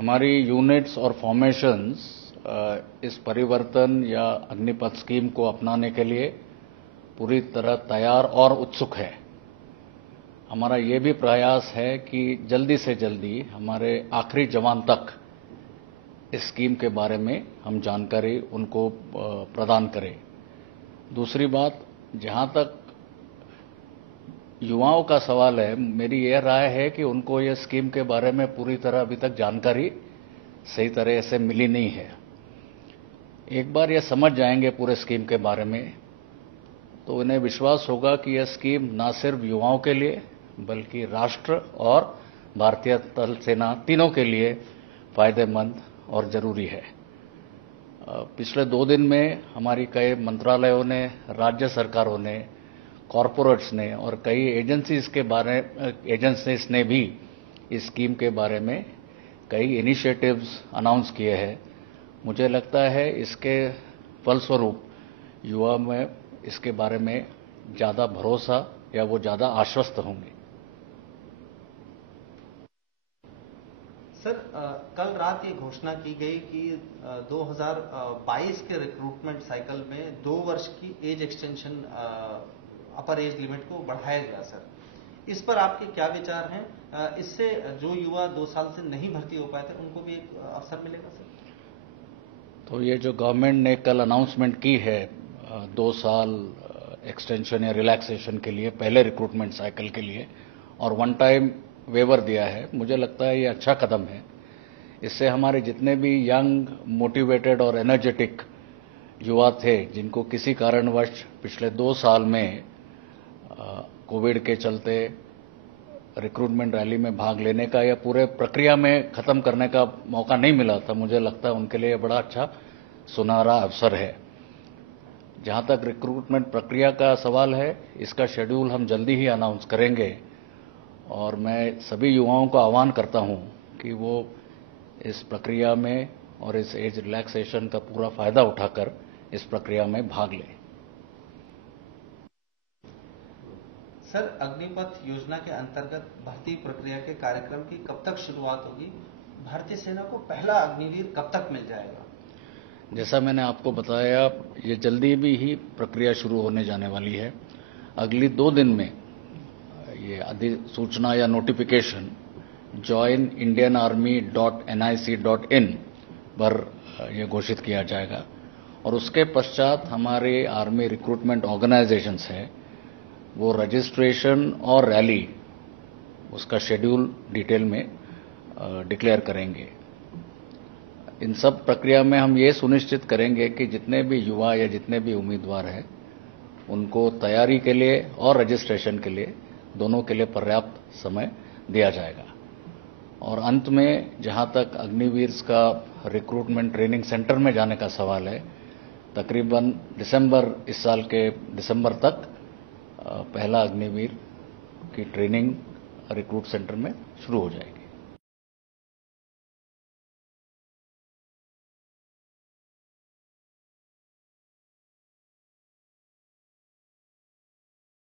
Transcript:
हमारी यूनिट्स और फॉर्मेशंस इस परिवर्तन या अग्निपथ स्कीम को अपनाने के लिए पूरी तरह तैयार और उत्सुक है। हमारा ये भी प्रयास है कि जल्दी से जल्दी हमारे आखिरी जवान तक इस स्कीम के बारे में हम जानकारी उनको प्रदान करें। दूसरी बात, जहां तक युवाओं का सवाल है, मेरी यह राय है कि उनको यह स्कीम के बारे में पूरी तरह अभी तक जानकारी सही तरह से मिली नहीं है। एक बार ये समझ जाएंगे पूरे स्कीम के बारे में तो उन्हें विश्वास होगा कि यह स्कीम न सिर्फ युवाओं के लिए बल्कि राष्ट्र और भारतीय थल सेना तीनों के लिए फायदेमंद और जरूरी है। पिछले 2 दिन में हमारी कई मंत्रालयों ने, राज्य सरकारों ने, कॉरपोरेट्स ने और कई एजेंसीज ने भी इस स्कीम के बारे में कई इनिशिएटिव्स अनाउंस किए हैं। मुझे लगता है इसके फलस्वरूप युवा में इसके बारे में ज्यादा भरोसा या वो ज्यादा आश्वस्त होंगे। सर, कल रात ये घोषणा की गई कि 2022 के रिक्रूटमेंट साइकिल में 2 वर्ष की age extension upper age limit को बढ़ाया गया। सर, इस पर आपके क्या विचार हैं? इससे जो युवा 2 साल से नहीं भर्ती हो पाए थे उनको भी एक अवसर मिलेगा? सर, तो ये जो गवर्नमेंट ने कल अनाउंसमेंट की है 2 साल एक्सटेंशन या रिलैक्सेशन के लिए, पहले रिक्रूटमेंट साइकिल के लिए, और वन टाइम वेवर दिया है, मुझे लगता है ये अच्छा कदम है। इससे हमारे जितने भी यंग, मोटिवेटेड और एनर्जेटिक युवा थे जिनको किसी कारणवश पिछले 2 साल में कोविड के चलते रिक्रूटमेंट रैली में भाग लेने का या पूरे प्रक्रिया में खत्म करने का मौका नहीं मिला था, मुझे लगता है उनके लिए बड़ा अच्छा सुनहरा अवसर है। जहां तक रिक्रूटमेंट प्रक्रिया का सवाल है, इसका शेड्यूल हम जल्दी ही अनाउंस करेंगे और मैं सभी युवाओं को आह्वान करता हूं कि वो इस प्रक्रिया में और इस एज रिलैक्सेशन का पूरा फायदा उठाकर इस प्रक्रिया में भाग लें। सर, अग्निपथ योजना के अंतर्गत भर्ती प्रक्रिया के कार्यक्रम की कब तक शुरुआत होगी? भारतीय सेना को पहला अग्निवीर कब तक मिल जाएगा? जैसा मैंने आपको बताया, ये जल्दी भी ही प्रक्रिया शुरू होने जाने वाली है। अगली 2 दिन में ये अधिसूचना या नोटिफिकेशन joinindianarmy.nic.in पर यह घोषित किया जाएगा और उसके पश्चात हमारे आर्मी रिक्रूटमेंट ऑर्गेनाइजेशंस हैं, वो रजिस्ट्रेशन और रैली उसका शेड्यूल डिटेल में डिक्लेयर करेंगे। इन सब प्रक्रिया में हम ये सुनिश्चित करेंगे कि जितने भी युवा या जितने भी उम्मीदवार हैं उनको तैयारी के लिए और रजिस्ट्रेशन के लिए, दोनों के लिए पर्याप्त समय दिया जाएगा। और अंत में जहां तक अग्निवीर का रिक्रूटमेंट ट्रेनिंग सेंटर में जाने का सवाल है, तकरीबन इस साल के दिसंबर तक पहला अग्निवीर की ट्रेनिंग रिक्रूट सेंटर में शुरू हो जाएगी।